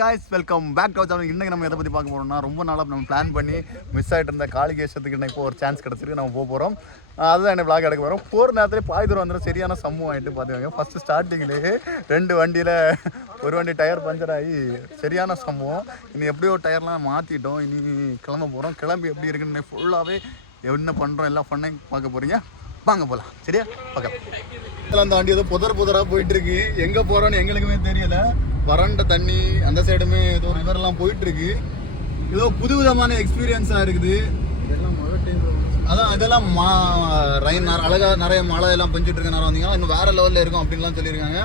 guys, welcome back to our channel. இன்னைக்கு நம்ம எதை பத்தி பார்க்க போறோம்னா ரொம்ப நாளா நம்ம பிளான் பண்ணி மிஸ் ஆயிட்டு இருந்த காளிகேசத்துக்கு இன்னைக்கு இப்போ ஒரு சான்ஸ் கிடைச்சிருக்கு. நம்ம போக போறோம். அதுதான் என்ன vlog எடுக்க போறோம். போற நேரத்துல பாதி தூரம் வந்து சரியான சம்பவம் ஆயிட்டு பாத்துக்கோங்க. ஃபர்ஸ்ட் ஸ்டார்டிங்லயே ரெண்டு வண்டியில ஒரு வண்டி டயர் பஞ்சர் ஆகி சரியான சம்பவம். இனி எப்படியோ டயர்லாம் மாத்திட்டோம். இனி கிளம்ப போறோம். கிளம்பி எப்படி இருக்குன்னு ஃபுல்லாவே என்ன பண்றோம் எல்லாம் பண்ணி பார்க்க போறீங்க. வாங்க போலாம். சரியா? பக்கம் தாண்டி ஏதோ புதரா போயிட்டு இருக்கு. எங்க போறோம்னு எங்களுக்குமே தெரியல. வறண்ட தண்ணி அந்த சைடுமே ஏதோ ரிவர்லாம் போயிட்டு இருக்கு. ஏதோ புதுவிதமான எக்ஸ்பீரியன்ஸா இருக்குது. அதான் இதெல்லாம் அழகா நிறைய மழை எல்லாம் பெஞ்சிட்டு இருக்க நேரம் வந்தீங்கன்னா இன்னும் வேற லெவல்ல இருக்கும் அப்படின்லாம் சொல்லியிருக்காங்க.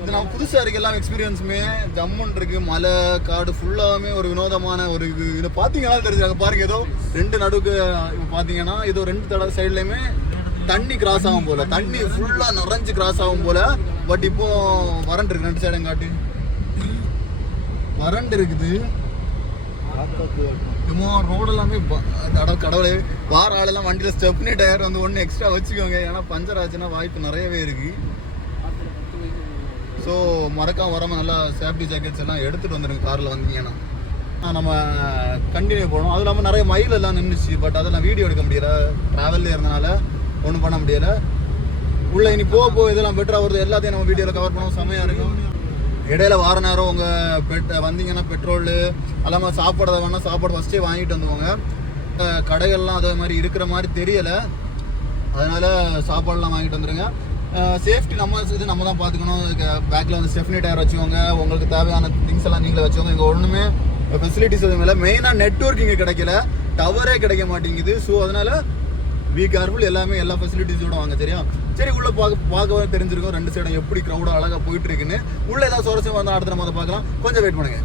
இது நம்ம புதுசா இருக்கு எல்லாம் எக்ஸ்பீரியன்ஸுமே. ஜம்முன் இருக்கு, மலை காடு ஃபுல்லாமே ஒரு வினோதமான ஒரு இதை பார்த்தீங்கன்னா தெரிஞ்சாங்க. பாருங்க ஏதோ ரெண்டு நடுவுக்கு இப்போ பார்த்தீங்கன்னா ஏதோ ரெண்டு சைட்லையுமே தண்ணி கிராஸ் ஆகும் போல, தண்ணி ஃபுல்லா நிறைஞ்சு கிராஸ் ஆகும் போல. பட் இப்போ வறண்டு இருக்கு. ரெண்டு சைடும் காட்டு வறண்டு இருக்குது. ரோடு எல்லாமே கடவுளே வார ஆளெல்லாம் வண்டியில் ஸ்டெப்னி டயர் வந்து ஒன்று எக்ஸ்ட்ரா வச்சுக்கோங்க. ஏன்னா பஞ்சர் ஆச்சுன்னா வாய்ப்பு நிறையவே இருக்கு. ஸோ மறக்காம வராமல் நல்லா சேஃப்டி ஜாக்கெட்ஸ் எல்லாம் எடுத்துகிட்டு வந்துடுங்க காரில் வந்தீங்கன்னா. நம்ம கண்டினியூ போகணும். அதுவும் இல்லாமல் நிறைய மைல் எல்லாம் நின்றுச்சு. பட் அதெல்லாம் வீடியோ எடுக்க முடியல, ட்ராவல்லே இருந்தனால ஒன்றும் பண்ண முடியலை. உள்ள இனி போக இதெல்லாம் பெட்டராக வருது. எல்லாத்தையும் நம்ம வீடியோவில் கவர் பண்ணவும் செம்மையாக இருக்கும். இடையில வார நேரம் உங்கள் வந்தீங்கன்னா பெட்ரோல் எல்லாமே சாப்பாடு வேணால் சாப்பாடு ஃபஸ்ட்டே வாங்கிட்டு வந்துவோங்க. கடைகள்லாம் அதே மாதிரி இருக்கிற மாதிரி தெரியலை. அதனால் சாப்பாடுலாம் வாங்கிட்டு வந்துடுங்க. சேஃப்டி நம்ம தான் பார்த்துக்கணும். பேக்கில் வந்து ஸ்டெஃப்னி டயர் வச்சுக்கோங்க. உங்களுக்கு தேவையான திங்ஸ் எல்லாம் நீங்களே வச்சுக்கோங்க. இங்கே ஒன்றுமே ஃபெசிலிட்டிஸ் எதுவும் இல்லை. மெயினாக நெட்வொர்க் இங்கே கிடைக்கல, டவரே கிடைக்க மாட்டேங்குது. ஸோ அதனால் வி கேர்ஃபுல். எல்லாமே எல்லா ஃபெசிலிட்டிஸோட வாங்க. சரியா? சரி, உள்ளே பார்க்க தெரிஞ்சிருக்கும் ரெண்டு சைடும் எப்படி க்ரௌடாக அழகாக போயிட்டு இருக்குன்னு. உள்ளே ஏதாவது சுவாரஸ்யமாக இருந்தால் அடுத்த நம்ம அதை பார்க்கலாம். கொஞ்சம் வெயிட் பண்ணுங்க.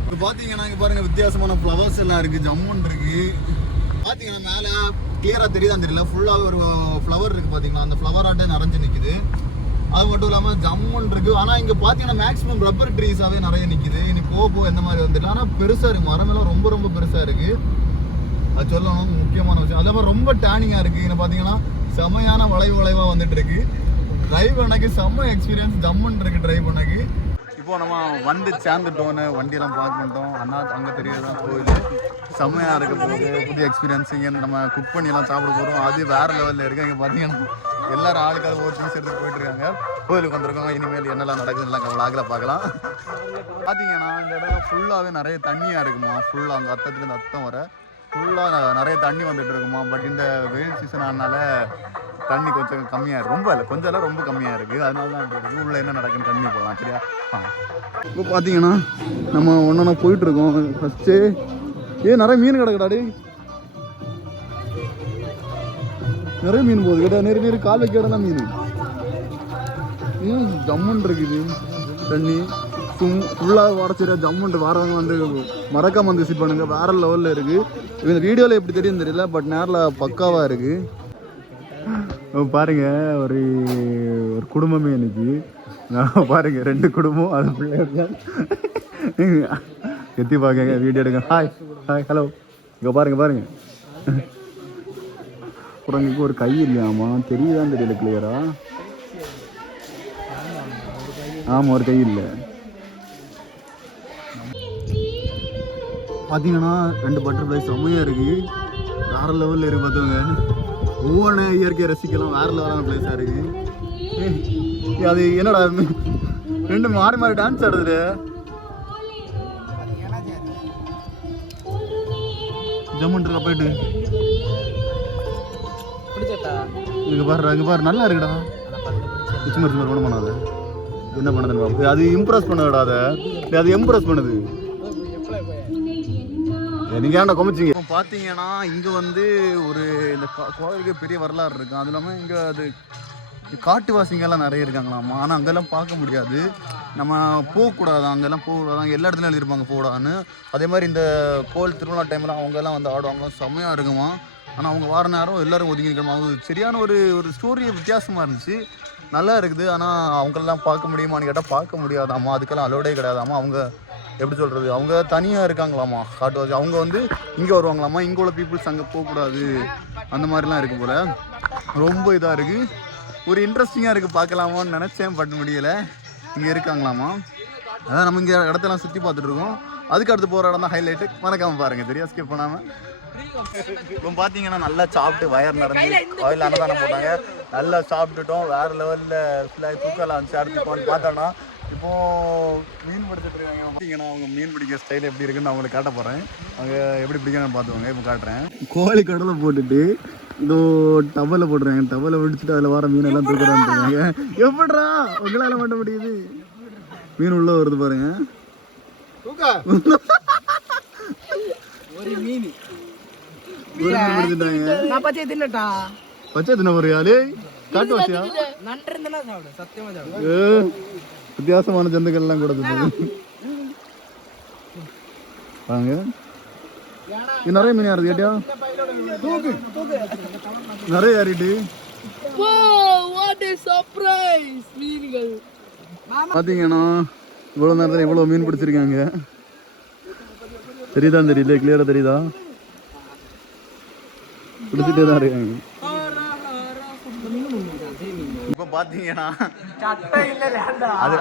இப்போ பார்த்தீங்கன்னா இங்கே பாருங்கள் வித்தியாசமான ஃப்ளவர்ஸ் எல்லாம் இருக்குது. ஜம்முன் இருக்குது. பார்த்தீங்கன்னா மேலே கிளியராக தெரியுதான் தெரியல, ஃபுல்லாக ஒரு ஃப்ளவர் இருக்குது. பார்த்தீங்கன்னா அந்த ஃப்ளவர் ஆட்டே நிறைஞ்சு நிற்குது. அது மட்டும் இல்லாமல் ஜம்முன் இருக்குது. ஆனால் இங்கே பார்த்தீங்கன்னா மேக்ஸிமம் ரப்பர் ட்ரீஸாகவே நிறைய நிற்குது. இனி போக எந்த மாதிரி வந்துடல. ஆனால் பெருசாக இருக்குது. மரமெல்லாம் ரொம்ப ரொம்ப பெருசாக இருக்குது. அது சொல்லணும் முக்கியமான விஷயம். அதே மாதிரி ரொம்ப டேனிங்காக இருக்குது. இங்கே பார்த்தீங்கன்னா செமையான வளைவாக வந்துட்டு இருக்கு. டிரைவ் பண்ணக்கு செம்ம எக்ஸ்பீரியன்ஸ். ஜம்முன் இருக்கு டிரைவ் பண்ணக்கு. இப்போ நம்ம வந்து சேர்ந்துட்டோன்னு வண்டியெல்லாம் பார்க் பண்ணிட்டோம். அங்கே தெரியறதுதான் கோயில். செம்மையாக இருக்க போகுது. புதிய எக்ஸ்பீரியன்ஸ். இங்கே நம்ம குக் பண்ணி எல்லாம் சாப்பிட போகிறோம். அது வேற லெவலில் இருக்குது. இங்கே பார்த்தீங்கன்னா எல்லாரும் ஆளுக்காக ஒரு திங்ஸ் எடுத்து போயிட்டு இருக்காங்க. கோயிலுக்கு வந்திருக்கோம். இனிமேல் என்னெல்லாம் நடக்குதுன்னு நாங்கள் விளாகில் பார்க்கலாம். பார்த்தீங்கன்னா இந்த இடம் ஃபுல்லாகவே நிறைய தண்ணியாக இருக்குமா. ஃபுல்லாக அங்கே அத்தத்துலேருந்து அத்தம் வர ஃபுல்லாக நிறைய தண்ணி வந்துட்டு இருக்குமா. பட் இந்த வெயில் சீசன் ஆனால தண்ணி கொஞ்சம் கம்மியாக இருக்குது. ரொம்ப இல்லை, கொஞ்சம் எல்லாம் ரொம்ப கம்மியாக இருக்குது. அதனால தான் இருக்குது. உள்ள என்ன நடக்குன்னு தண்ணி போகலாம். சரியா? இப்போ பார்த்தீங்கன்னா நம்ம ஒன்றா போயிட்டுருக்கோம். ஃபஸ்ட்டு நிறைய மீன் கிடக்குடாடி. நிறைய மீன் போகுது கேட்டா. நிறைய கால் வைக்க இடம் தான் மீன். ஜம்முன் இருக்குது தண்ணி. ஃபுல்லாக உடச்சிட ஜம்முன்ட்டு வரவங்க வந்து மறக்காம வந்து விசிட் பண்ணுங்க. வேற லெவலில் இருக்குது. இந்த வீடியோவில் எப்படி தெரியும் தெரியல, பட் நேரில் பக்காவாக இருக்குது. பாருங்க ஒரு குடும்பமே இன்னைக்கு பாருங்க. ரெண்டு குடும்பம் அது பிள்ளைங்க எத்தி பார்க்க வீடியோ எடுக்க. Hi hi hello. இங்கே பாருங்க. குரங்குக்கு ஒரு கை இல்லையாமா. தெரியுதான் தெரியல கிளியரா. ஆமாம், ஒரு கை இல்லை. பார்த்தீங்கன்னா ரெண்டு பட்டர்ஃப்ளைஸ் செம்மையாக இருக்குது. வேற லெவலில் இருக்குது. பார்த்தவங்க ஒவ்வொன்று இயற்கையை ரசிக்கலாம். வேற லெவலான பிளேஸாக இருக்குது. அது என்னடா ரெண்டு மாறி டான்ஸ் ஆடுது. ஜம்முன் இருக்கா போயிட்டு இங்கே பாரு நல்லா இருக்குடா. சும்மா ஒன்றும் பண்ணாத. என்ன பண்ணதுன்னு பார்ப்போம். அது இம்ப்ரெஸ் பண்ண விடாத. அது இம்ப்ரெஸ் பண்ணுது. நீங்கள் ஏன்டா கொமிச்சிங்க. இப்போ பார்த்தீங்கன்னா இங்கே வந்து ஒரு இந்த கோவிலுக்கு பெரிய வரலாறு இருக்குது. அது இல்லாமல் இங்கே அது காட்டுவாசிங்கெல்லாம் நிறைய இருக்காங்களாமா. ஆனால் அங்கெல்லாம் பார்க்க முடியாது. நம்ம போகக்கூடாது. அங்கெல்லாம் போகக்கூடாது. எல்லா இடத்துலையும் எழுதியிருப்பாங்க போகக்கூடாதுன்னு. அதே மாதிரி இந்த கோவில் திருவிழா டைமில் அவங்கெல்லாம் வந்து ஆடுவாங்க. செம்மையாக இருக்குமா. ஆனால் அவங்க வார நேரம் எல்லோரும் ஒதுங்கி இருக்கணுமா. அவங்க சரியான ஒரு ஸ்டோரி வித்தியாசமாக இருந்துச்சு. நல்லா இருக்குது. ஆனால் அவங்களெல்லாம் பார்க்க முடியுமான்னு கேட்டால் பார்க்க முடியாதாம்மா. அதுக்கெல்லாம் அலோடே கிடையாதாம்மா. அவங்க எப்படி சொல்கிறது, அவங்க தனியாக இருக்காங்களாமா காட்டுவாசி. அவங்க வந்து இங்கே வருவாங்களாமா. இங்கே உள்ள பீப்புள்ஸ் அங்கே போகக்கூடாது. அந்த மாதிரிலாம் இருக்குது போல். ரொம்ப இதாக இருக்குது. ஒரு இன்ட்ரெஸ்டிங்காக இருக்குது. பார்க்கலாமான்னு நினச்சேன், பட் முடியலை. இங்கே இருக்காங்களாமா. அதான் நம்ம இங்கே இடத்தெல்லாம் சுற்றி பார்த்துட்டு இருக்கோம். அதுக்கு அடுத்து போகிற இடம் தான் ஹைலைட்டு. மறக்காமல் பாருங்கள், தெரியா ஸ்கிப் பண்ணாமல். இப்போ பார்த்தீங்கன்னா நல்லா சாப்பிட்டு வயர் நடந்து கோயில் அன்னதானம் போட்டாங்க. நல்லா சாப்பிட்டுட்டோம். வேறு லெவலில் ஃபுல்லாக தூக்கலாம் இருந்துச்சு. அடுத்து போன்னு பார்த்தோன்னா இப்போது மீன் பிடிச்சிட்டு இருக்காங்க. பார்த்தீங்கன்னா அவங்க மீன் பிடிக்கிற ஸ்டைல் எப்படி இருக்குன்னு நான் அவங்களுக்கு காட்ட போகிறேன். அவங்க எப்படி பிடிக்கணும்னு பார்த்துவாங்க. இப்போ காட்டுறேன். கோழி கடலை போட்டுட்டு இதோ டவலை போட்டுருவாங்க. டவலை பிடிச்சிட்டு அதில் வர மீனெல்லாம் தூக்குறாங்க. எப்படிரா உங்களால் மட்டும் முடியுது? மீன் உள்ள வருது பாருங்க. ஒரு மீன் பச்சை தின்ன போறியாலே காட்டு வச்சியா? வித்தியாசமான ஜந்துக்கள் எல்லாம் கூட வாங்க. நிறைய மீன் யாரு கேட்டியா? நிறைய ஏறிட்டு பாத்தீங்கன்னா இவ்வளவு நேரத்துல எவ்வளவு மீன் பிடிச்சிருக்காங்க. தெரியுதா? தெரியல, கிளியரா தெரியுதா? பிடிச்சிட்டே தான் இருக்காங்க. இப்போ பார்த்தீங்கன்னா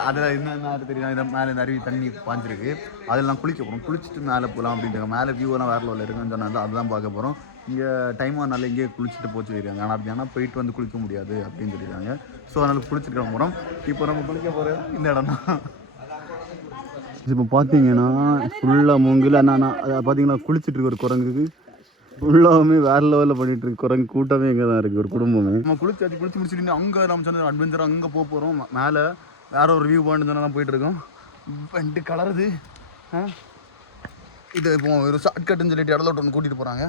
அதில் என்ன தெரியும், இதை மேலே இந்த அருவி தண்ணி பாஞ்சிருக்கு. அதெல்லாம் குளிக்க போகிறோம். குளிச்சுட்டு மேலே போகலாம் அப்படின்ட்டு. மேலே வியூவெல்லாம் வேறு லெவலில் இருக்குன்னு சொன்னாங்க. அதுதான் பார்க்க போகிறோம். இங்கே டைமாக நல்லா இங்கேயே குளிச்சுட்டு போச்சு இருக்காங்க. ஆனால் அப்படின்னா போயிட்டு வந்து குளிக்க முடியாது அப்படின்னு சொல்லியிருக்காங்க. ஸோ அதனால் குளிச்சுட்டு போகிறோம். இப்போ நம்ம குளிக்க போகிற இந்த இடம் தான். இப்போ பார்த்தீங்கன்னா ஃபுல்லாக மூங்கில் என்னன்னா பார்த்தீங்கன்னா குளிச்சுட்டு இருக்கு. ஒரு குரங்குக்கு ஃபுல்லாகவே வேறு லெவலில் பண்ணிகிட்டு இருக்கு. குரங்கு கூட்டமே இங்கே தான் இருக்குது. ஒரு குடும்பமே நம்ம குளிச்சு முடிச்சுட்டு அங்கே நம்ம சொன்ன அட்வென்ச்சர் அங்கே போக போகிறோம். மேலே வேற ஒரு வியூ பாயிண்ட் தான் போயிட்டு இருக்கோம். பண்ணிட்டு கலருது. இது இப்போ ஒரு ஷார்ட்கட்டுன்னு சொல்லிட்டு இடத்துல ஒன்று கூட்டிகிட்டு போகிறாங்க.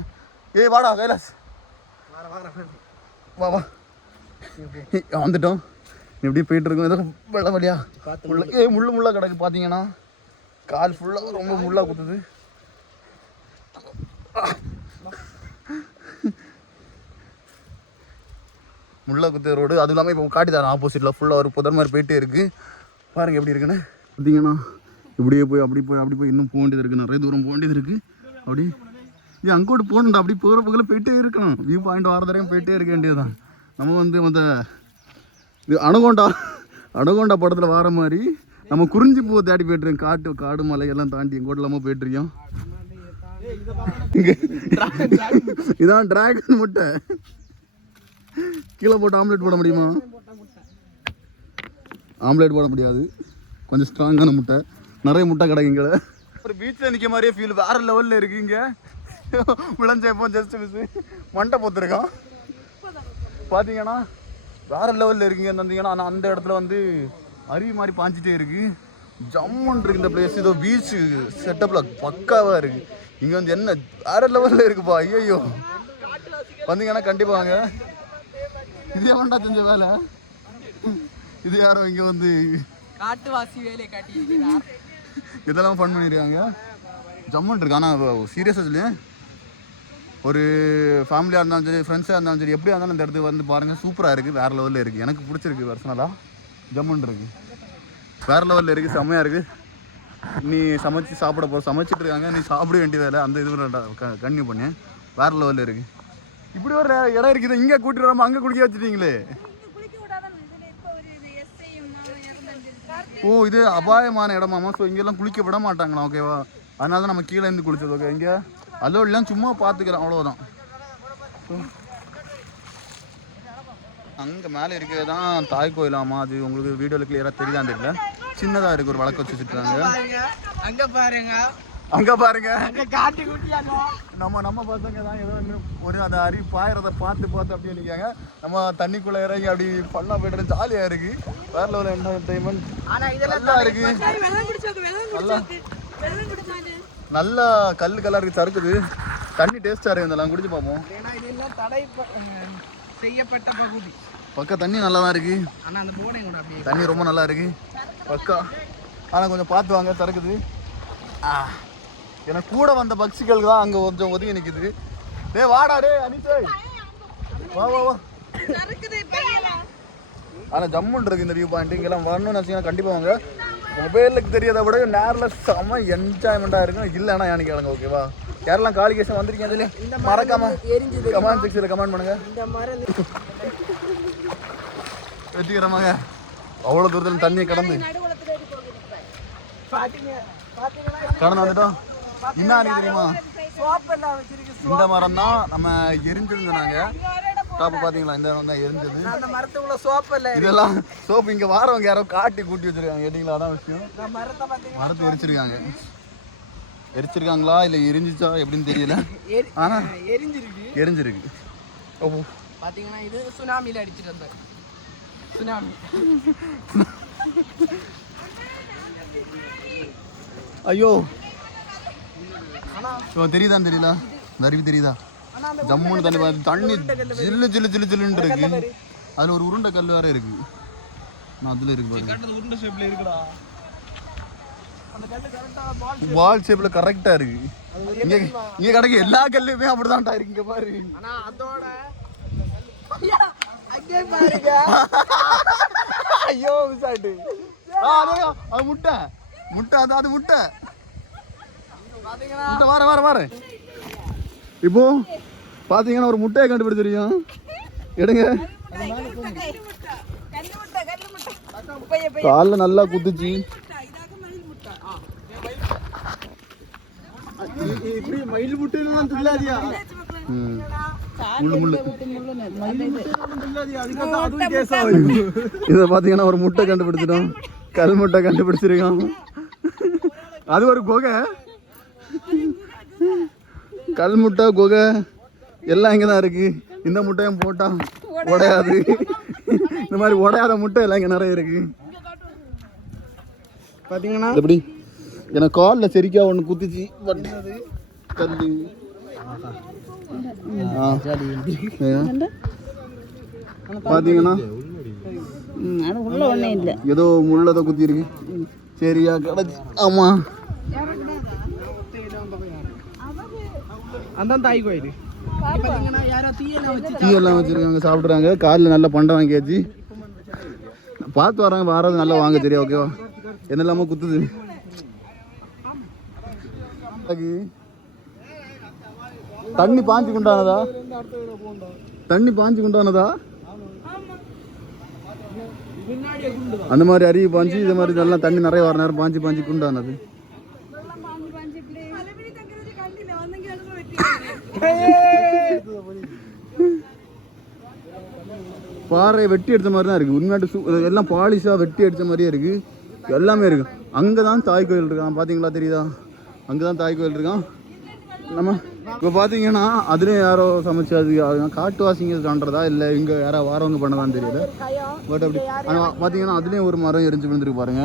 ஏய் வாடா கைலாஸ், வா வா வந்துட்டோம். எப்படியும் போயிட்டு இருக்கோம். ஏதோ வெள்ள வழியா முள்ளா கிடக்கு. பார்த்தீங்கன்னா கால் ஃபுல்லாக ரொம்ப முள்ளாக குத்துது. முள்ளா குத்து ரோடு. அதுவும் இல்லாமல் இப்போ காட்டி தரேன். ஆப்போசிட்டில் ஃபுல்லாக ஒரு புதர் மாதிரி போயிட்டே இருக்குது. பாருங்கள் எப்படி இருக்குன்னு. பார்த்தீங்கன்னா இப்படியே போய் அப்படி போய் இன்னும் போக வேண்டியது இருக்குது. நிறைய தூரம் போக வேண்டியது இருக்குது. அப்படி இது அங்கோட்டு போகணுண்டா. அப்படி போகிற பக்கத்தில் போயிட்டே இருக்கணும். வியூ பாயிண்ட் வர தரையும் போயிட்டே இருக்க வேண்டியது தான். நம்ம வந்து மற்ற இது அணகொண்டா படத்தில் வர மாதிரி நம்ம குறிஞ்சி பூவை தேடி போய்ட்டுருக்கோம். காடு மலை எல்லாம் தாண்டி எங்கோட்டு இல்லாமல் போய்ட்டுருக்கோம். இதான் டிராகன் முட்டை. கீழே போட்டு ஆம்லேட் போட முடியுமா? ஆம்லேட் போட முடியாது. கொஞ்சம் ஸ்ட்ராங்கான முட்டை. நிறைய முட்டை கிடைக்குங்க. ஒரு பீச்சில் நிற்க மாதிரியே ஃபீல் வேறு லெவலில் இருக்குங்க. விளைஞ்சப்போ ஜஸ்ட் மிஸ் மண்டை போத்துருக்கோம். பார்த்தீங்கன்னா வேறு லெவலில் இருக்குங்க. இருந்தீங்கன்னா ஆனால் அந்த இடத்துல வந்து அருவி மாதிரி பாஞ்சிட்டே இருக்குது. ஜம்முன்னு இருக்குது இந்த பிளேஸ். இதோ பீச்சு செட்டப்பில் பக்காவாக இருக்குது. இங்கே வந்து என்ன வேறு லெவலில் இருக்குப்பா. ஐயோ வந்தீங்கன்னா கண்டிப்பாக வாங்க. இது எவன்டா செஞ்ச வேலை? இது யாரும் இங்கே வந்து காட்டுவாசி வேலையை காட்டி இதெல்லாம் ஃபன் பண்ணியிருக்காங்க. ஜம்முன்னு இருக்கு. ஆனால் சீரியஸாக சொல்லி ஒரு ஃபேமிலியாக இருந்தாலும் சரி, ஃப்ரெண்ட்ஸாக இருந்தாலும் சரி, எப்படியா இருந்தாலும் இந்த இடத்துக்கு வந்து பாருங்கள். சூப்பராக இருக்குது. வேறு லெவலில் இருக்குது. எனக்கு பிடிச்சிருக்கு பர்சனலாக. ஜம்முன்னு இருக்குது. வேறு லெவலில் இருக்குது. செம்மையாக இருக்குது. நீ சமைச்சிட்டு இருக்காங்க. நீ சாப்பிட வேண்டிய வேலை அந்த இது கன்னியூ பண்ணி வேறு லெவலில் இருக்குது. இப்படி ஒரு இடம் இருக்குது. இங்கே கூட்டிட்டு வராமல் அங்கே குடிக்க வச்சுட்டீங்களே. ஓ இது அபாயமான இடமாமா. ஸோ இங்கெல்லாம் குளிக்க விட மாட்டாங்களா? ஓகேவா? அதனால தான் நம்ம கீழே இருந்து குளிச்சது. ஓகே இங்கே அலோடெலாம் சும்மா பார்த்துக்கிறோம், அவ்வளோதான். அங்கே மேலே இருக்கிறது தான் தாய் கோயிலாமா. அது உங்களுக்கு வீடியோவில் கிளியராக தெரியாதுன்னு தெரியல. சின்னதாக இருக்குது. ஒரு வழக்கு வச்சு வச்சுருக்காங்க. அங்கே பாருங்க நம்ம பசங்க தான் ஏதோ ஒரு அந்த அருவி பாயறதை பார்த்து அப்படியே நிற்காங்க. நம்ம தண்ணிக்குள்ளே இறங்கி அப்படி பண்ணா போய்ட்டு ஜாலியாக இருக்குது. வேற லெவலில் என்டர்டைன்மெண்ட் நல்லா இருக்குது. நல்லா கல்லாக இருக்குது. சறுக்குது. தண்ணி டேஸ்ட்டாக இருக்குது. இதெல்லாம் குடிச்சு பார்ப்போம். செய்யப்பட்ட பகுதி பக்கா தண்ணி நல்லா தான் இருக்குது. தண்ணி ரொம்ப நல்லா இருக்குது பக்கா. ஆனால் கொஞ்சம் பார்த்து வாங்க, சறுக்குது. எனக்கு கூட வந்த பக்ஸிகள் தான் அங்கே கொஞ்சம் ஒதுங்கி நிற்குது. டே வாடா டே அனிதே, வா வா வா. ஆனால் ஜம்முன்னு இருக்குது இந்த வியூ பாயிண்ட். இங்கெல்லாம் வரணும்னு வச்சிங்கன்னா கண்டிப்பாக வாங்க. மொபைலுக்கு தெரியதை விட நேரில் செம்ம என்ஜாய்மெண்ட்டாக இருக்கும். இல்லைன்னா எனக்கு கேளுங்க. ஓகேவா? யாரெல்லாம் காலிகேஷன் வந்திருக்கீங்க அதுல மறக்காம கமெண்ட் செக்ஷன்ல கமெண்ட் பண்ணுங்க. வெற்றிகரமாக அவ்வளோ தூரத்தில் தண்ணியை கடந்து கடந்து வந்துட்டோம். என்ன தெரியுமா, இந்த மரம் தான் நம்ம எரிஞ்சிருந்தாங்க. டாப்பு பாத்தீங்களா, இந்த மரம் தான் எரிஞ்சது. அந்த மரத்துக்குள்ள சோப்பு இல்ல, இதெல்லாம் சோப்பு இங்க வாரவங்க யாரோ காட்டி கூட்டி வச்சிருக்காங்க. கேட்டீங்களா, அதான் விஷயம். மரத்தை பாத்தீங்கன்னா மரத்தை எரிச்சிருக்காங்களா இல்ல எரிஞ்சிச்சா எப்படின்னு தெரியல. ஆனா எரிஞ்சிருக்கு. பாத்தீங்கன்னா இது சுனாமில அடிச்சிட்டு வந்தாரு. சுனாமி. ஐயோ தெரியுதான் தெரியல, இந்த அருவி தெரியுதா? ஜம்முன்னு தண்ணி தண்ணி ஜில்லு ஜில்லு ஜில்லு ஜில்லுன்னு இருக்கு. அதுல ஒரு உருண்டை கல் வேற இருக்கு. அதுல இருக்கு பாருங்க, உருண்டை ஷேப்ல இருக்குடா. பால் ஷேப்ல கரெக்டா இருக்கு. இங்க கிடைக்க எல்லா கல்லுமே அப்படிதான்டா இருக்கு. இங்க பாரு. ஆனா அதோட அங்கே பாருங்க. ஐயோ விசாட்டு. அது முட்டை முட்டை, அது முட்டை. பாத்தீங்கன்னா முட்டை வர இப்போ பாத்தீங்கன்னா ஒரு முட்டையை கண்டுபிடிச்சிருக்கோம். எடுங்க. காலில் நல்லா குத்துச்சு. மயில் முட்டைலாம் தில்லாதியா? இதை பாத்தீங்கன்னா ஒரு முட்டை கண்டுபிடிச்சிட்டோம். கல் முட்டை கண்டுபிடிச்சிருக்கோம். அது ஒரு குகை. கல் முட்டை குகை எல்லாம் இங்கதான் இருக்கு. இந்த முட்டையும் போட்டா உடையாது. இந்த மாதிரி உடையாத முட்டை எல்லாம் இங்க நிறைய இருக்கு. பாத்தீங்கன்னா எப்படி எனக்கு காலில் செரிக்கா ஒன்று குத்திச்சு. கல்லு பாத்தீங்கன்னா ஏதோ முள்ளதை குத்தி இருக்கு. சரியா கிடைச்சி. ஆமா, அதான் தாய் கோயில். தீயெல்லாம் வச்சிருக்காங்க, சாப்பிட்றாங்க. காலில் நல்லா பண்டை வாங்கியாச்சு. பார்த்து வராங்க, வராது நல்லா வாங்க. சரியா, ஓகேவா? என்னெல்லாமோ குத்துது. தண்ணி பாஞ்சு கொண்டானதா? அந்த மாதிரி அருவி பாஞ்சு, இது மாதிரி இதெல்லாம் தண்ணி நிறைய வர நேரம் பாஞ்சு குண்டானது. பாறை வெட்டி எடுத்த மாதிரி தான் இருக்கு. உண்மையாட்டு எல்லாம் பாலிஷா வெட்டி அடித்த மாதிரியே இருக்கு. எல்லாமே இருக்கு. அங்கதான் தாய் கோயில் இருக்கான். பாத்தீங்களா, தெரியுதா? அங்கதான் தாய் கோயில் இருக்கான். நம்ம இப்போ பார்த்தீங்கன்னா அதுலேயும் யாரோ சமைச்சு அது காட்டுவாசிங்க காண்றதா இல்லை இங்கே யாரோ வாரவங்க பண்ணதான்னு தெரியல. பட் அப்படி ஆனால் பார்த்தீங்கன்னா அதுலேயும் ஒரு மரம் எரிஞ்சு விழுந்துருக்கு பாருங்க.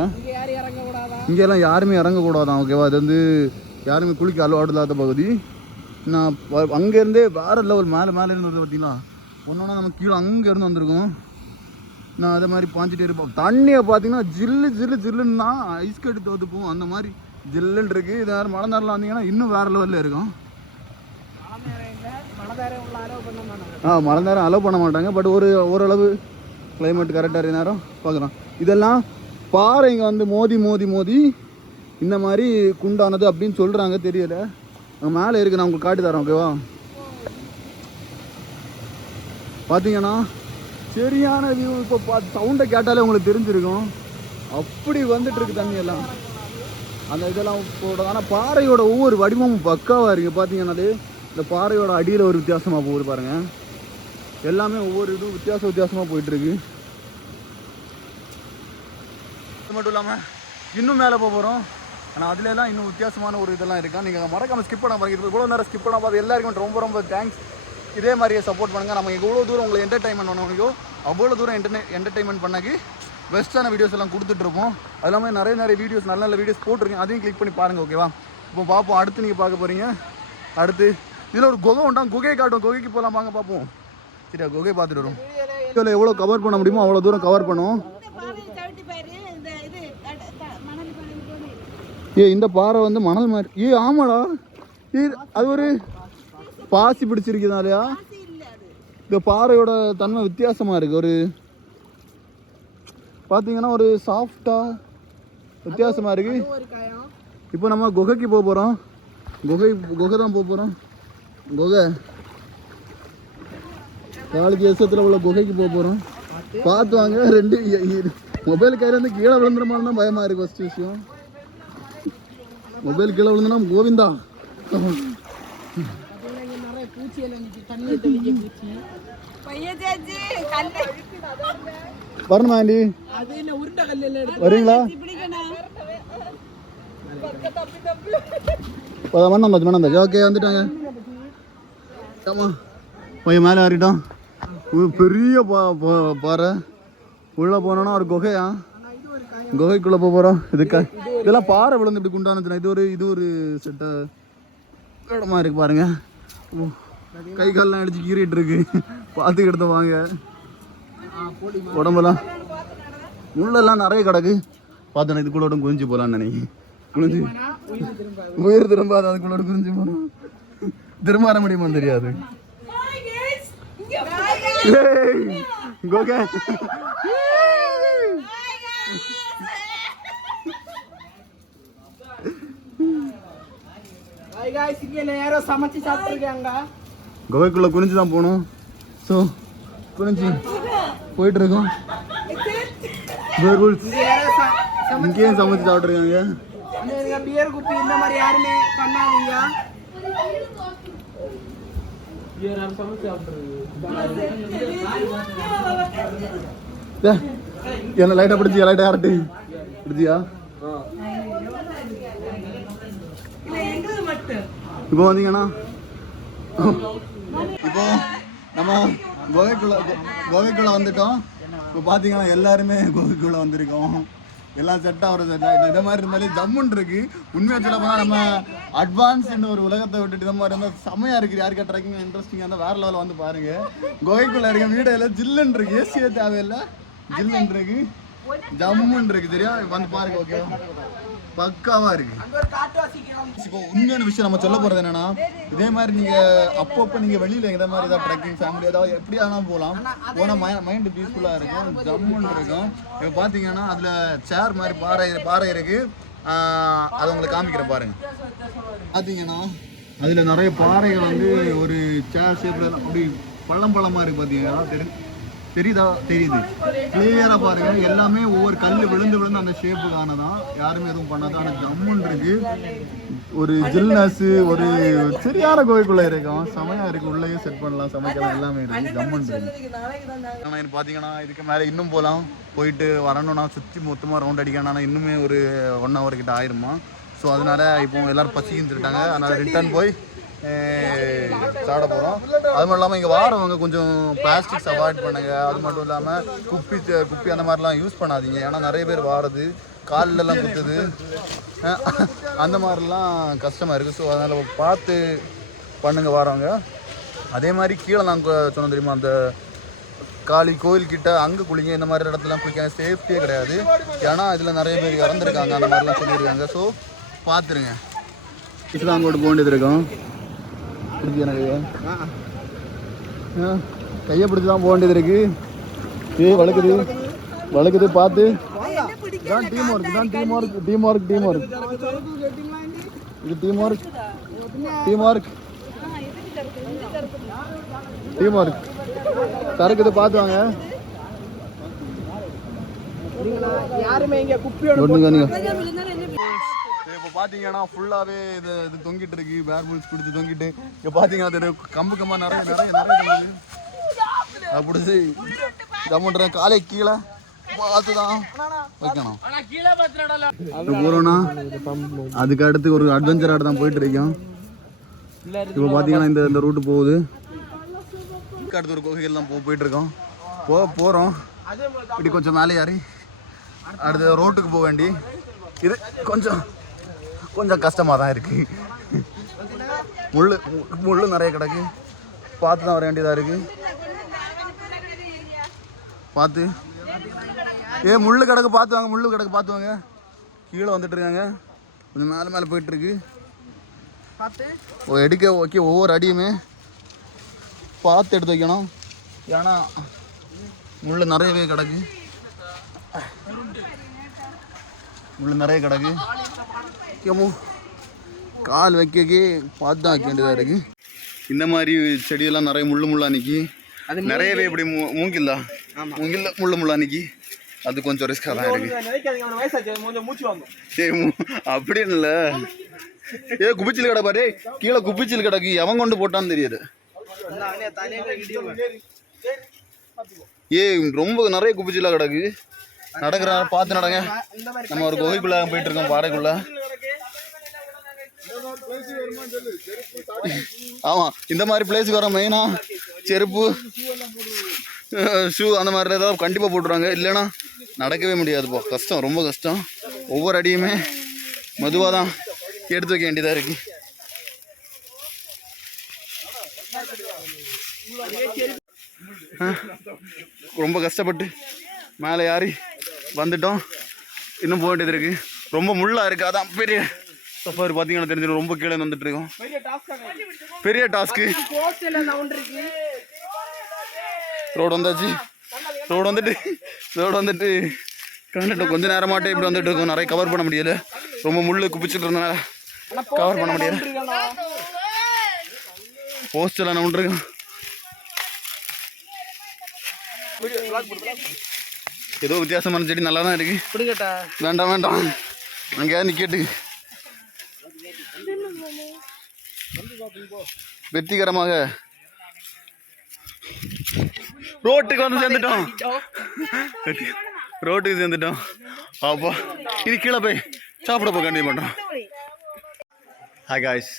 இங்கெல்லாம் யாருமே இறங்கக்கூடாதான், ஓகேவா? அது வந்து யாருமே குளிக்க அலோடு இல்லாத பகுதி. நான் அங்கேருந்தே வேறு லெவல் மேலே இருந்தது பார்த்தீங்களா. ஒன்றா நம்ம கீழே அங்கேருந்து வந்திருக்கோம். நான் அதை மாதிரி பாஞ்சிட்டே இருப்போம். தண்ணியை பார்த்தீங்கன்னா ஜில்லுன்னு தான் ஐஸ் கட்டி தோத்துப்போம். அந்த மாதிரி ஜில்லுன்னு இருக்கு. இது வேறு மழை நேரம்லாம் வந்தீங்கன்னா இன்னும் வேறு லெவலில் இருக்கும். மழை நேரம் அலோவ் பண்ண மாட்டாங்க. பட் ஓரளவு கிளைமேட் கரெக்டாக இருக்க நேரம் பார்க்குறோம். இதெல்லாம் பாறைங்க வந்து மோதி இந்த மாதிரி குண்டானது அப்படின்னு சொல்கிறாங்க. தெரியல, அங்கே மேலே இருக்குது. நான் உங்களுக்கு காட்டி தரேன், ஓகேவா? பார்த்தீங்கன்னா சரியான வியூ. இப்போ சவுண்டை கேட்டாலே உங்களுக்கு தெரிஞ்சிருக்கும். அப்படி வந்துட்டு இருக்கு தண்ணியெல்லாம். அந்த இதெல்லாம் போட. ஆனால் பாறையோட ஒவ்வொரு வடிவமும் பக்காவாக இருக்குது. பார்த்தீங்கன்னாலே இந்த பாறையோட அடியில் ஒரு வித்தியாசமாக போகுது பாருங்கள். எல்லாமே ஒவ்வொரு இதுவும் வித்தியாசமாக போயிட்டுருக்கு. அது மட்டும் இல்லாமல் இன்னும் மேலே போகிறோம். ஆனால் அதுலலாம் இன்னும் வித்தியாசமான ஒரு இதெல்லாம் இருக்கா. நீங்கள் மறக்காமல் ஸ்கிப் பண்ண பாருங்க. இவ்வளோ நேரம் ஸ்கிப் பண்ண பார்த்து எல்லாருக்கும் ரொம்ப தேங்க்ஸ். இதே மாதிரியே சப்போர்ட் பண்ணுங்கள். நம்ம எவ்வளோ தூரம் உங்களை என்டர்டைன்மெண்ட் பண்ண முடியும் அவ்வளோ தூரம் என்டர்டைன்மெண்ட் பண்ணாக்கி பெஸ்ட்டான வீடியோஸ் எல்லாம் கொடுத்துட்ருப்போம். அது இல்லாமல் நிறைய வீடியோஸ் நல்ல வீடியோஸ் போட்டிருக்கேன். அதையும் கிளிக் பண்ணி பாருங்கள், ஓகேவா? இப்போ பார்ப்போம். அடுத்து நீங்கள் பார்க்க போகிறீங்க. அடுத்து இதில் ஒரு குகை உண்டாம். குகையை காட்டும். குகைக்கு போகலாம், வாங்க பார்ப்போம். சரியா, குகையை பார்த்துட்டு வரும். இதில் எவ்வளோ கவர் பண்ண முடியுமோ அவ்வளோ தூரம் கவர் பண்ணுவோம். இந்த பாறை வந்து மணல் மாதிரி. ஆமாடா, அது ஒரு பாசி பிடிச்சிருக்குதாலையா? இந்த பாறையோட தன்மை வித்தியாசமாக இருக்குது. ஒரு பார்த்தீங்கன்னா ஒரு சாஃப்டாக வித்தியாசமாக இருக்குது. இப்போ நம்ம குகைக்கு போக போகிறோம். குகை தான் போக போகிறோம். குகை நாளைக்கு வருஷத்தில் உள்ள குகைக்கு போக போகிறோம். பார்த்து வாங்க. 2 மொபைல் கையிலேருந்து கீழே விழுந்துற மாதிரி தான் பயமாக இருக்குது. ஃபஸ்ட்டு விஷயம் மொபைல் கீழே விழுந்தனா கோவிந்தா. நிறைய பூச்சி எல்லாம் தண்ணி தெளிக்க பூச்சி வரணுமா ஆண்டி? அது என்ன உருண்டை கல்ல வரீங்களா? மண்ணாந்தாச்சு ஓகே வந்துட்டாங்க. ஆமா போய் மேலே ஏறிட்டோம். பெரிய பாறை உள்ளே போனோன்னா ஒரு குகையா, குகைக்குள்ளே போகிறோம். இதெல்லாம் பாறை விழுந்து இப்படி குண்டானுச்சுனா இது ஒரு செட்ட இடமா இருக்கு பாருங்க. கை கால்லாம் அடிச்சு கீறிட்டு இருக்கு, பார்த்துக்கிட்டு வாங்க. உடம்பெல்லாம் முள்ளெல்லாம் நிறைய கிடக்கு. பார்த்தேன் இதுக்குள்ளோட குஞ்சு போகலான்னு நினைக்கிறேன். குஞ்சு உயிர் திரும்பாது, அதுக்குள்ளோட குஞ்சு போகணும். திரும்ப வர முடியுமான்னு தெரியாது. சமைச்சு சாப்பிட்டுருக்காங்க. குகைக்குள்ள குனிஞ்சு தான் போகணும். ஸோ குனிஞ்சு போயிட்டு இருக்கோம். இங்கேயும் சமைச்சு சாப்பிட்ருக்காங்க. பியர் குப்பி இந்த மாதிரி யாருமே பண்ணாதீங்க. என்ன லைட்டா பிடிச்சியா? லைட்டா யார்ட்டு பிடிச்சியா? இப்போ வந்தீங்கன்னா இப்போ நம்ம கோவைக்குள்ள வந்துட்டோம். இப்போ பார்த்தீங்கன்னா எல்லாருமே கோவைக்குள்ள வந்திருக்கோம். எல்லாம் செட்டாக ஒரு இந்த மாதிரி இருந்தாலே ஜம்முன் இருக்கு. உண்மையாக சொல்ல போனால் நம்ம அட்வான்ஸ் ஒரு உலகத்தை விட்டுட்டு இந்த மாதிரி இருந்தால் செம்மையாக இருக்குது. யாருக்கா ட்ரெக்கிங் இன்ட்ரெஸ்டிங்காக இருந்தால் வேறு லெவலில் வந்து பாருங்க. கோவைக்குள்ள இருக்க வீடு எல்லாம் ஜில்லுன்னு இருக்கு, ஏசியே தேவையில்லை, ஜில்லுன்னு இருக்கு, ஜம்முன் இருக்கு. சரியா வந்து பாருங்க. ஓகே பக்காவா இருக்கு. இப்போ உண்மையான விஷயம் நம்ம சொல்ல போறது என்னன்னா, இதே மாதிரி நீங்க அப்பப்போ நீங்க வெளியில இந்த மாதிரி ஏதாவது ட்ரெக்கிங் ஃபேமிலி ஏதாவது எப்படி ஆனாலும் போகலாம். போனா மைண்ட் பீஸ்ஃபுல்லா இருக்கும், ஜம்முன்னு இருக்கும். இப்போ பாத்தீங்கன்னா அதுல சேர் மாதிரி பாறை இருக்கு. அதை உங்களுக்கு காமிக்கிறேன் பாருங்க. பாத்தீங்கன்னா அதுல நிறைய பாறைகள் வந்து ஒரு சேர் ஷேப்ல அப்படி பள்ளமா இருக்கு. பாத்தீங்கன்னா தெரியுது கிளியரா பாருங்க. எல்லாமே ஒவ்வொரு கல்லு விழுந்து அந்த ஷேப்புக்கான தான், யாருமே எதுவும் பண்ணாது. ஆனால் ஜம்முன் இருக்கு, ஒரு ஜில்னஸ், ஒரு சரியான கோவைக்குள்ள இருக்கும். செமையா இருக்கு. உள்ளேயே செட் பண்ணலாம், சமைக்கலாம், எல்லாமே இருக்கு. ஜம்முன் இருக்கு. ஆனால் பார்த்தீங்கன்னா இதுக்கு மேலே இன்னும் போகலாம். போயிட்டு வரணும்னா சுற்றி மொத்தமாக ரவுண்ட் அடிக்கணும். ஆனால் இன்னுமே ஒரு 1 hour கிட்ட ஆயிருமா. ஸோ அதனால இப்போ எல்லாரும் பசிக்குன்னு சொல்லிட்டாங்க. அதனால ரிட்டர்ன் போய் சாப்பிட போகிறோம். அது மட்டும் இல்லாமல் இங்கே வாரவங்க கொஞ்சம் பிளாஸ்டிக்ஸ் அவாய்ட் பண்ணுங்க. அது மட்டும் இல்லாமல் குப்பி அந்த மாதிரிலாம் யூஸ் பண்ணாதீங்க. ஏன்னா நிறைய பேர் வாரது காலிலெல்லாம் குத்துது, அந்த மாதிரிலாம் கஷ்டமாக இருக்குது. ஸோ அதனால் பார்த்து பண்ணுங்க வாரவங்க. அதே மாதிரி கீழே நாங்கள் சொன்னோம் தெரியுமா, அந்த காளி கோயில்கிட்ட அங்கே குளிங்க. இந்த மாதிரி இடத்துலாம் குளிக்காங்க, சேஃப்டியே கிடையாது. ஏன்னா இதில் நிறைய பேர் இறந்துருக்காங்க, அந்த மாதிரிலாம் சொல்லியிருக்காங்க. ஸோ பார்த்துருங்க. இஸ்லாங்கோடு போக வேண்டியது இருக்கும். பிடிச்சி எனக்கு கையை பிடிச்சி தான் போக வேண்டியது இருக்கு. வழுக்குது பார்த்து. இதான் டீம் ஒர்க், இது டீம் ஒர்க் தரக்குது, பார்த்து வாங்க. யாருமே இங்க குப்பியோட இப்போ பார்த்தீங்கன்னா ஃபுல்லாகவே இது தொங்கிட்டு இருக்கு. பேர் புல்ஸ் பிடிச்சி தொங்கிட்டு இங்கே பார்த்தீங்கன்னா தெரியும், கம்பு நிறைய அதை பிடிச்சி ஜம்முன்ற காலை கீழே பார்த்து தான் வைக்கணும். போகிறோன்னா அதுக்கு அடுத்து ஒரு அட்வென்ச்சர் ஆட தான் போயிட்டு இருக்கோம். இப்போ பார்த்தீங்கன்னா இந்த ரூட்டு போகுது. அடுத்து ஒரு கோகைகள் தான் போயிட்டு இருக்கோம். போகிறோம் இப்படி கொஞ்சம் மேலே ஏறி அடுத்த ரோட்டுக்கு போக வேண்டி. இது கொஞ்சம் கஷ்டமாக தான் இருக்குது. முள்ளு நிறைய கிடக்கு, பார்த்து தான் வர வேண்டியதாக இருக்குது. பார்த்து முள்ளு கிடக்கு பார்த்து வாங்க. கீழே வந்துட்டு இருக்காங்க, கொஞ்சம் மேலே போயிட்டுருக்கு. எடுக்க ஓகே, ஒவ்வொரு அடியுமே பார்த்து எடுத்து வைக்கணும். ஏன்னா முள்ளு நிறையவே கிடக்கு. கால் வைக்கே பார்த்து தான் வைக்க வேண்டியதாக இருக்குது. இந்த மாதிரி செடியெல்லாம் நிறைய முள்ளா நிற்கி, நிறையவே இப்படி மூங்கில்ல முள்ளா நிற்கி. அது கொஞ்சம் ரிஸ்காக தான் இருக்குது. அப்படி இல்லை, ஏ குப்பிச்சில் கடை பாரு கீழே குப்பிச்சில் கிடக்கு எவன் கொண்டு போட்டான்னு தெரியுது ஏ ரொம்ப நிறைய குப்பிச்சில கிடக்கு நடக்கிற பார்த்து நடங்க நம்ம ஒரு குகைக்குள்ள போயிட்டு இருக்கோம் பாறைக்குள்ள ஆமா இந்த மாதிரி பிளேஸுக்கு வர மெயினா செருப்பு ஷூ அந்த மாதிரி ஏதாவது கண்டிப்பாக போட்டுருவாங்க இல்லைன்னா நடக்கவே முடியாதுப்பா கஷ்டம் ரொம்ப கஷ்டம் ஒவ்வொரு அடியுமே மெதுவாக தான் எடுத்து வைக்க வேண்டியதாக இருக்கு ரொம்ப கஷ்டப்பட்டு மேலே ஏறி வந்துட்டோம் இன்னும் போக வேண்டியது இருக்கு ரொம்ப முள்ளா இருக்கு அதான் பெரிய சஃபாரி பார்த்தீங்கன்னா தெரிஞ்சிடும் ரொம்ப கீழே வந்துட்டு இருக்கோம் பெரிய டாஸ்க்கு ரோடு வந்தாச்சு ரோடு வந்துட்டு கண்டுட்டோம் கொஞ்ச நேரமாட்டே இப்படி வந்துட்டு இருக்கோம் நிறைய கவர் பண்ண முடியல ரொம்ப முள்ளு குப்பிச்சுட்டு இருந்தனால கவர் பண்ண முடியல போஸ்ட் எல்லாம் நவுண்டிருக்கோம் ஏதோ வித்தியாசமான செடி நல்லா தான் இருக்கு வேண்டாம் அங்கேயா நிக்கட்டு வெற்றிகரமாக ரோட்டுக்கு வந்து சேர்ந்துட்டோம் அப்பா இது கீழே போய் சாப்பிட போய் கண்டிப்பாக பண்ணுறோம் ஹாய் காய்ஸ்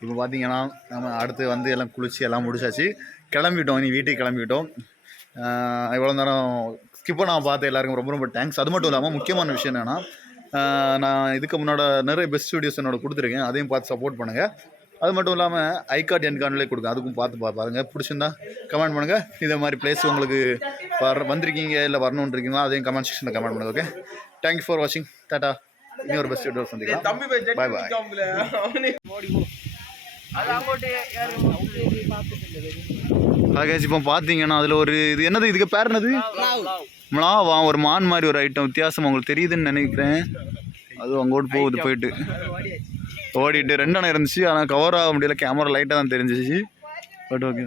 இப்போ பார்த்தீங்கன்னா நம்ம அடுத்து வந்து எல்லாம் குளிச்சு எல்லாம் முடிச்சாச்சு கிளம்பிட்டோம் இனி வீட்டுக்கு கிளம்பிட்டோம் இவ்வளோ நேரம் ஸ்கிப்பை நான் பார்த்து எல்லாருக்கும் ரொம்ப ரொம்ப தேங்க்ஸ் அது மட்டும் இல்லாமல் முக்கியமான விஷயம் என்னென்னா நான் இதுக்கு முன்னோட நிறைய பெஸ்ட் வீடியோஸ் என்னோட கொடுத்துருக்கேன் அதையும் பார்த்து சப்போர்ட் பண்ணுங்கள் அது மட்டும் இல்லாமல் ஐகார்ட் என்கார்ட்லேயே கொடுங்க அதுக்கும் பார்த்து பாருங்கள் பிடிச்சிருந்தா கமெண்ட் பண்ணுங்கள் இதே மாதிரி பிளேஸ் உங்களுக்கு வந்திருக்கீங்க இல்லை வரணுன்னு இருக்கீங்களா அதையும் கமெண்ட் செக்ஷனில் கமெண்ட் பண்ணுங்கள் ஓகே தேங்க்யூ ஃபார் வாட்சிங் டாடா இன்னொரு பெஸ்ட் வீடியோ சந்திக்கலாம் பாய் ஆகாஷ் இப்போ பார்த்தீங்கன்னா அதில் ஒரு இது என்னது இதுக்கு பேர் என்னது மிளாவா ஒரு மான் மாதிரி ஒரு ஐட்டம் வித்தியாசம் உங்களுக்கு தெரியுதுன்னு நினைக்கிறேன் அதுவும் அங்கோட்டு போகுது போயிட்டு ஓடிட்டு 2 அணை இருந்துச்சு ஆனால் கவர் ஆக முடியல கேமரா லைட்டாக தான் தெரிஞ்சிச்சு பட் ஓகே